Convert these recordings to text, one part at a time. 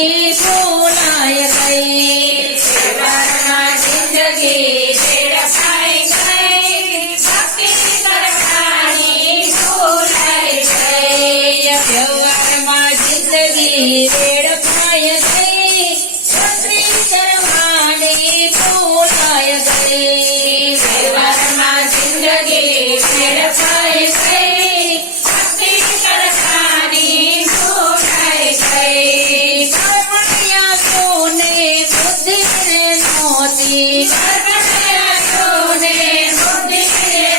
ભૂલાય ગઈ વ્યવહારમાં જિંદગી વેડફાઈ ગઈ ભક્તિ કરવાની ભૂલાઈ ગઈ વ્યવહારમાં જિંદગી વેડફાઈ ગઈ ભક્તિ કરવાની ભૂલાય ગઈ વ્યવહારમાં જિંદગી વેડફાઈ ગઈ ભક્તિ કરવાની ભૂલાઈ ગઈ કર્મણ્યાસોને બુદ્ધિ રે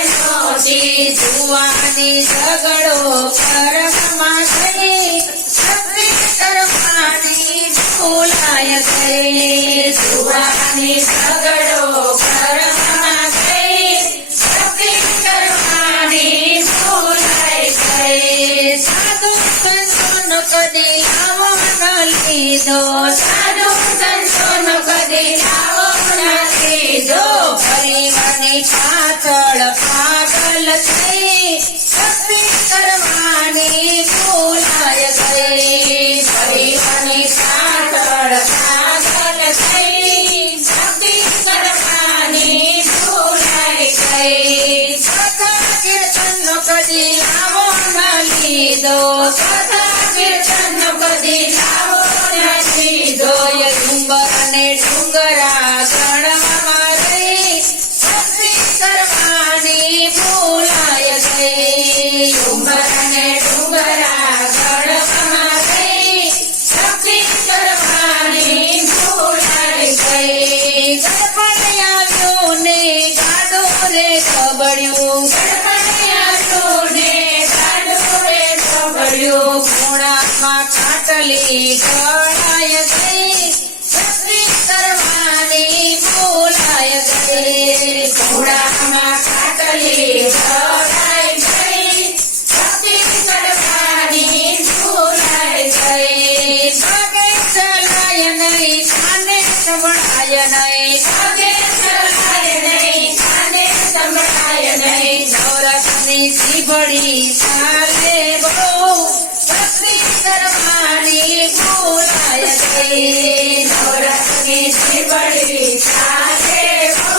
નહોતી જુવાની ઝઘડો કર્મમાં થઈ ભક્તિ કરવાની ભૂલાય ગઈ જુવાની ઝઘડો કર્મમાં થઈ ભક્તિ કરવાની ભૂલાઈ ગઈ સાધુ સંતોનો કદી લાવો ન લીધો સાધુ સંતોનો કદી લાવો ન લીધો પરિવારની પાછળ પાગલ થઈ ભક્તિ કરવાની ભૂલાય ગઈ પરિવારની પાછળ પાગલ થઈ ભક્તિ કરવાની ભૂલાઈ ગઈ કથા કીર્તનનો કદી લાવો ન લીધો કથા કીર્તનનો કદી લાવો ન લીધો ડુંગર અને ડુંગરા ગણવામાં રહી ભક્તિ કરવાની ભૂલાય ગઈ ડુંગર અને ડુંગરા ગણવામાં રહી ભક્તિ કરવાની ભૂલાઈ ગઈ ગણપણ આવ્યો ને ગાડો રે કબડ્યું ગણપણ આવ્યો ને ગાડો રે કબડ્યું ખૂણામાં ખાટલી ઢળાય ગઈ ભક્તિ કરવાની ભૂલાય ગઈ ખૂણામાં ખાટલી ઢળાય ગઈ ભક્તિ કરવાની ભૂલાઈ ગઈ પગે ચલાય નહીં કાને સંભળાય નહીં પગે ચલાય નહીં કાને સંભળાય નહીં નવરસની જીભડી ચાલે બહુ ભક્તિ કરવાની ભૂલાય ગઈ નવરસની જીભડી ચાલે બહુ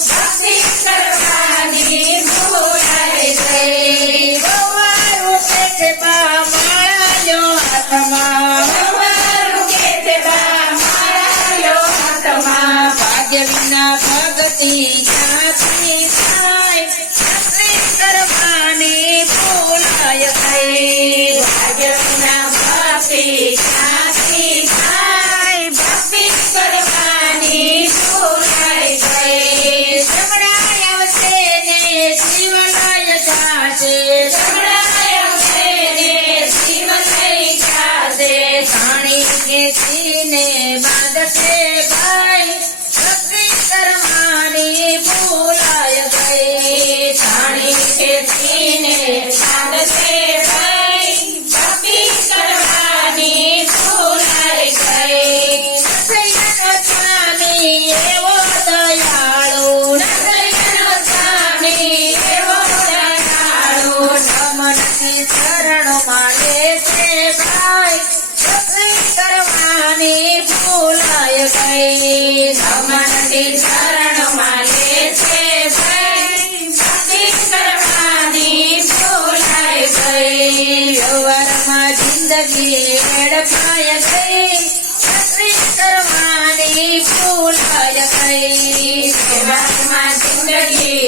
ભક્તિ કરવાની ભૂલાઈ ગઈ ગવારું કે બા માળાયો હાથમાં ગવારું કે બા માળાયો હાથમાં ભાગ્ય વિના ભક્તિ ક્યાંથી થાય ભક્તિ કરવાની ભૂલાય ગઈ ભાગ્ય વિના ભક્તિ ક્યાંથી થાય ભક્તિ કરવાની ભૂલાઈ ગઈ જમણાય આવશે ને શિવલાય જાશે જમણાય આવશે ને શિવલાય જાશે જાણી ખેંચીને બાંધશે ભાઈ ભક્તિ કરવાની ભૂલાય ગઈ જાણી ખેંચીને બાંધશે ભાઈ ભક્તિ કરવાની ભૂલાઈ ગઈ નરસૈયાનો સ્વામી એવો દયાળુ નરસૈયાનો સ્વામી એવો દયાળુ નમનથી ચરણોમાં લેશે ભાઈ ભક્તિ કરવાની ભૂલાય ગઈ નમનથી ચરણોમાં લેશે ભાઈ ભક્તિ કરવાની ભૂલાઈ ગઈ વ્યવહારમાં જિંદગી વેડફાય ગઈ ભક્તિ કરવાની ભૂલાય ગઈ વ્યવહારમાં જિંદગી